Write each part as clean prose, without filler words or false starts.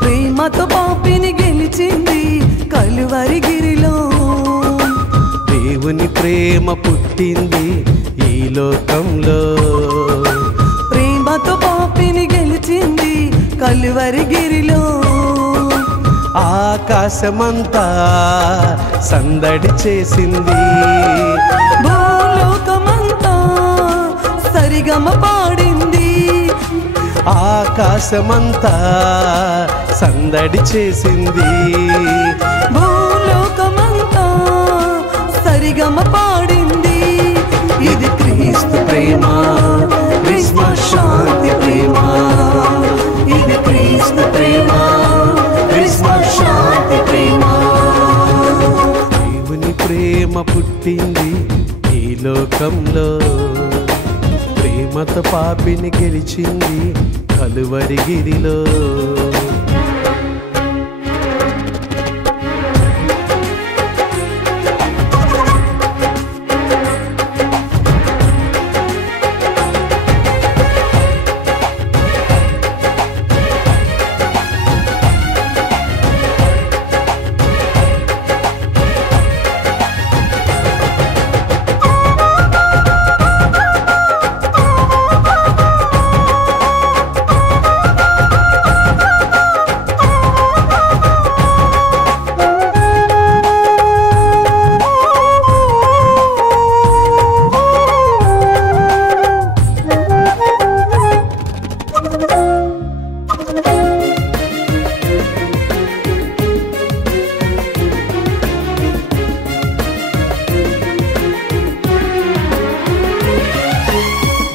ప్రేమతో పాపిని గెలిచింది కలువరిగిరిలో. దేవుని ప్రేమ పుట్టింది ఈ లోకంలో. ప్రేమతో పాపిని గెలిచింది కలువరిగిరిలో. ఆకాశమంతా సందడి చేసింది, భూలోకమంతా సరిగమ పాడింది. ఆకాశమంతా సందడి చేసింది, భూలోకమంతా సరిగమ పాడింది. ఇది క్రీస్తు ప్రేమ, క్రిస్మస్ శాంతి ప్రేమ. ఇది క్రీస్తు ప్రేమ, క్రిస్మస్ శాంతి ప్రేమ. దేవుని ప్రేమ పుట్టింది ఈ లోకంలో. ప్రేమతో పాపిని గెలిచింది కలువరిగిరిలో.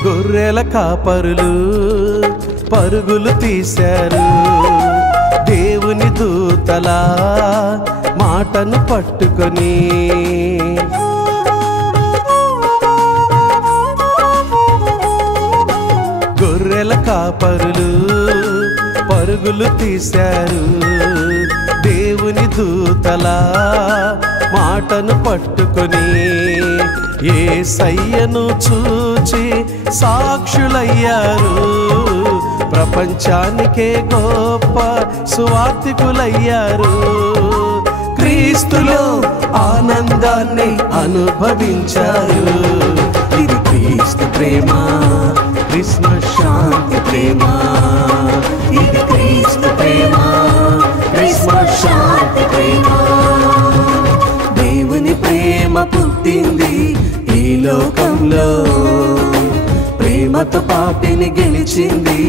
గొర్రెల కాపరులు పరుగులు తీశారు, దేవుని దూతల మాటను పట్టుకొని. గొర్రెల కాపరులు పరుగులు తీశారు, దేవుని దూతల మాటను పట్టుకొని. యేసయ్యను చూచి సాక్షులయ్యారు, ప్రపంచానికే గొప్ప సువార్తికులయ్యారు. క్రీస్తులో ఆనందాన్ని అనుభవించారు. ఇది క్రీస్తు ప్రేమ, క్రిస్మస్ శాంతి ప్రేమ. ఇది క్రీస్తు ప్రేమ, క్రిస్మస్ శాంతి ప్రేమ. దేవుని ప్రేమ పుట్టింది ఈ లోకంలో. ప్రేమతో పాపిని గెలిచింది